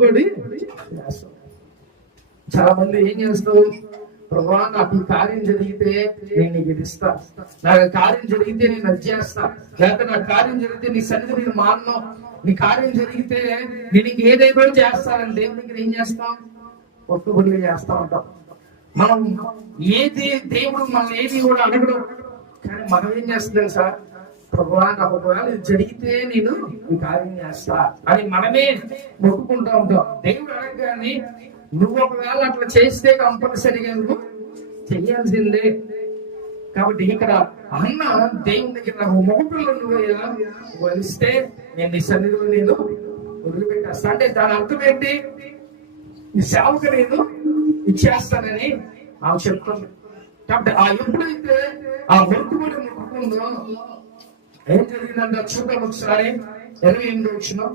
మొక్కుబడి చేస్తావు. చాలా మంది ఏం చేస్తావు, ప్రభువా నాకు ఈ కార్యం జరిగితే నేను నీకు ఇది ఇస్తా, నాకు కార్యం జరిగితే నేను అది చేస్తా, లేకపోతే నా కార్యం జరిగితే నీ సన్నిధి నేను మానను, నీ కార్యం జరిగితే నేను ఇంక ఏదైతే చేస్తానని దేవునికి ఏం చేస్తాం, మొక్కుబడులు చేస్తా ఉంటాం. మనం ఏది దేవుడు మనం ఏది కూడా అడగడం, కానీ మనం ఏం చేస్తున్నాం సార్, ప్రభువా నాకు ఒకవేళ ఇది జరిగితే నేను ఈ కార్యం చేస్తా అని మనమే మొక్కుకుంటా ఉంటాం. దేవుడు అడగగానే నువ్వు ఒకవేళ అట్లా చేస్తే కంపల్సరిగా నువ్వు చెయ్యాల్సిందే. కాబట్టి ఇక్కడ అన్న దేవుని దగ్గర నాకు మొక్కులు నువ్వు వలిస్తే నేను నీ సన్నిధిలో నేను వదిలిపెట్టేస్తా అంటే దాని అర్థం ఏంటి, నీ సేవకు నేను ఇచ్చేస్తానని ఆమె చెప్తుంది. కాబట్టి ఆ ఎప్పుడైతే ఆ మొక్కుబడి మొక్కుకుందో ఏం జరిగిందంటే చూద్దాం ఒకసారి 28వ వచనం.